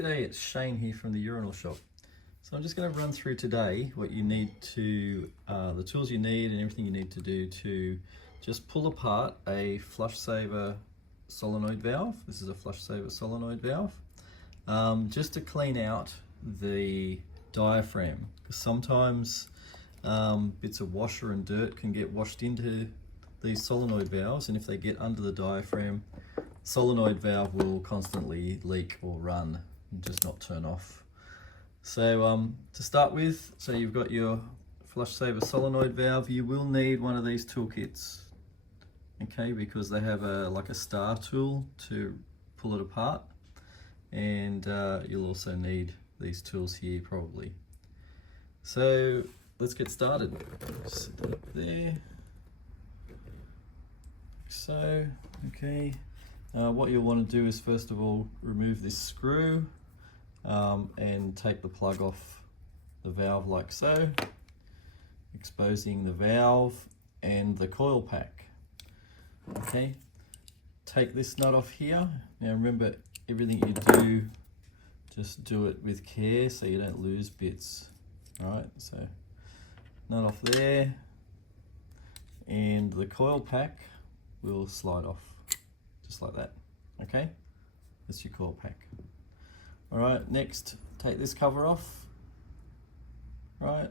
G'day, it's Shane here from the Urinal shop. So I'm just going to run through today what you need to, the tools you need and everything you need to do to just pull apart a Flushsaver solenoid valve. This is a Flushsaver solenoid valve. Just to clean out the diaphragm, because sometimes bits of washer and dirt can get washed into these solenoid valves, and if they get under the diaphragm, solenoid valve will constantly leak or run and just not turn off. So to start with, so you've got your Flushsaver solenoid valve. You will need one of these toolkits, okay, because they have like a star tool to pull it apart, and you'll also need these tools here probably. So let's get started. Set that up there. So, okay. What you'll want to do is first of all remove this screw and take the plug off the valve like so, exposing the valve and the coil pack. Okay, take this nut off here. Now remember, everything you do, just do it with care so you don't lose bits. Alright, so nut off there, and the coil pack will slide off just like that. Okay, that's your coil pack. Alright, next take this cover off. Right,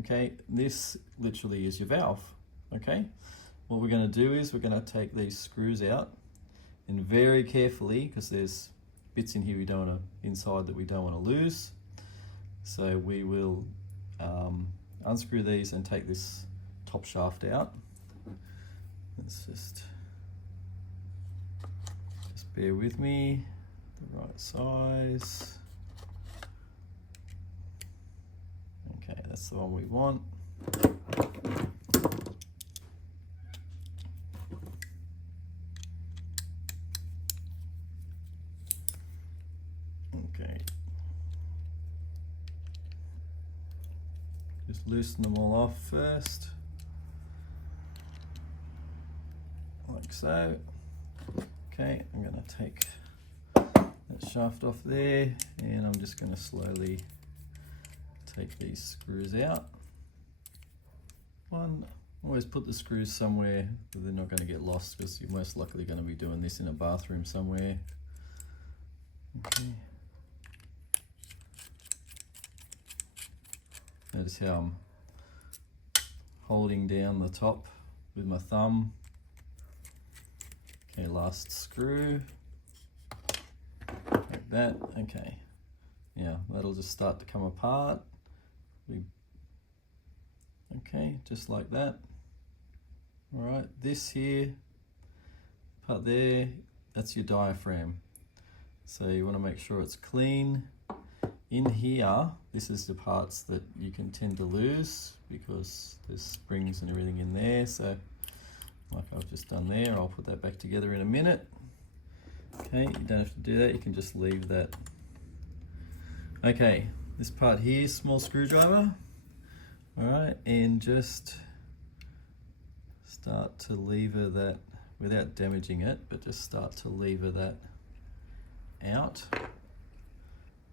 okay, this literally is your valve. Okay, what we're going to do is we're going to take these screws out, and very carefully, because there's bits in here we don't want to, inside that we don't want to lose, so we will unscrew these and take this top shaft out. Let's just bear with me, the right size. Okay, that's the one we want. Okay, just loosen them all off first, like so. Okay, I'm going to take that shaft off there, and I'm just going to slowly take these screws out. Always put the screws somewhere that they're not going to get lost, because you're most likely going to be doing this in a bathroom somewhere. Okay. Notice how I'm holding down the top with my thumb. Okay, last screw, like that. Okay, yeah, that'll just start to come apart. Okay, just like that. All right, this here, part there, that's your diaphragm. So you want to make sure it's clean. In here, this is the parts that you can tend to lose because there's springs and everything in there. So like I've just done there, I'll put that back together in a minute. Okay, you don't have to do that, you can just leave that. Okay, this part here, small screwdriver. Alright, and just start to lever that, without damaging it, but just start to lever that out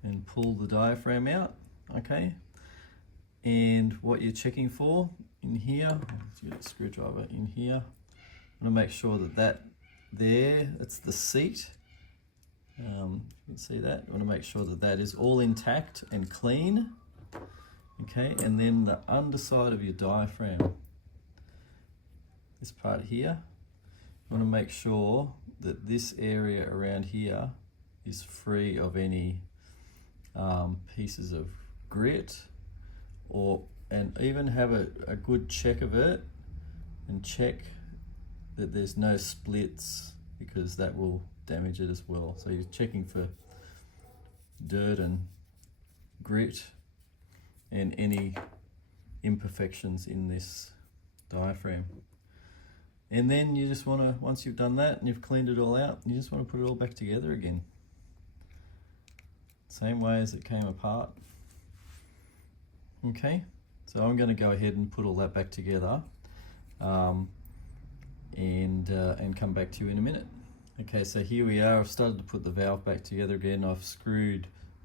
and pull the diaphragm out. Okay, and what you're checking for in here, let's get a screwdriver in here. I want to make sure that that's the seat. You can see that. I want to make sure that that is all intact and clean. Okay, and then the underside of your diaphragm, this part here, you want to make sure that this area around here is free of any pieces of grit, and even have a good check of it, and check that there's no splits, because that will damage it as well. So you're checking for dirt and grit and any imperfections in this diaphragm. And then you just want to, once you've done that and you've cleaned it all out, you just want to put it all back together again, same way as it came apart. Okay, so I'm going to go ahead and put all that back together and come back to you in a minute. Okay, so here we are. I've started to put the valve back together again. I've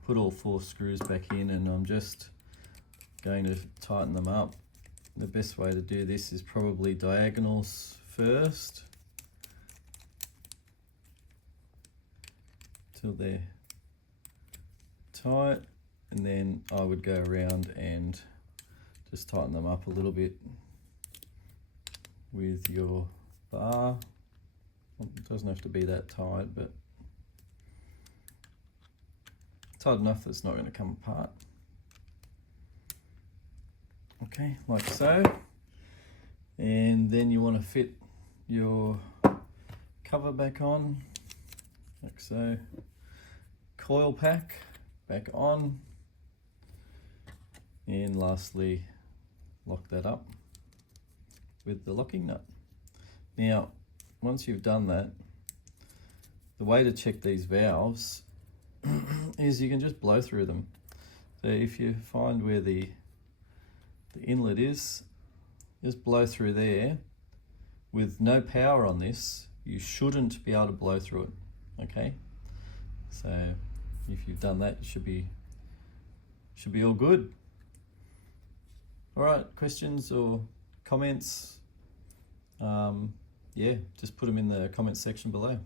put all 4 screws back in, and I'm just going to tighten them up. The best way to do this is probably diagonals first, till they're tight, and then I would go around and just tighten them up a little bit with your bar. It doesn't have to be that tight, but tight enough that it's not going to come apart. Okay, like so. And then you want to fit your cover back on, like so. Coil pack back on. And lastly, lock that up with the locking nut. Now, once you've done that, the way to check these valves is you can just blow through them. So if you find where the inlet is, just blow through there. With no power on this, you shouldn't be able to blow through it, okay? So if you've done that, it should be all good. All right, questions or comments? Yeah, just put them in the comment section below.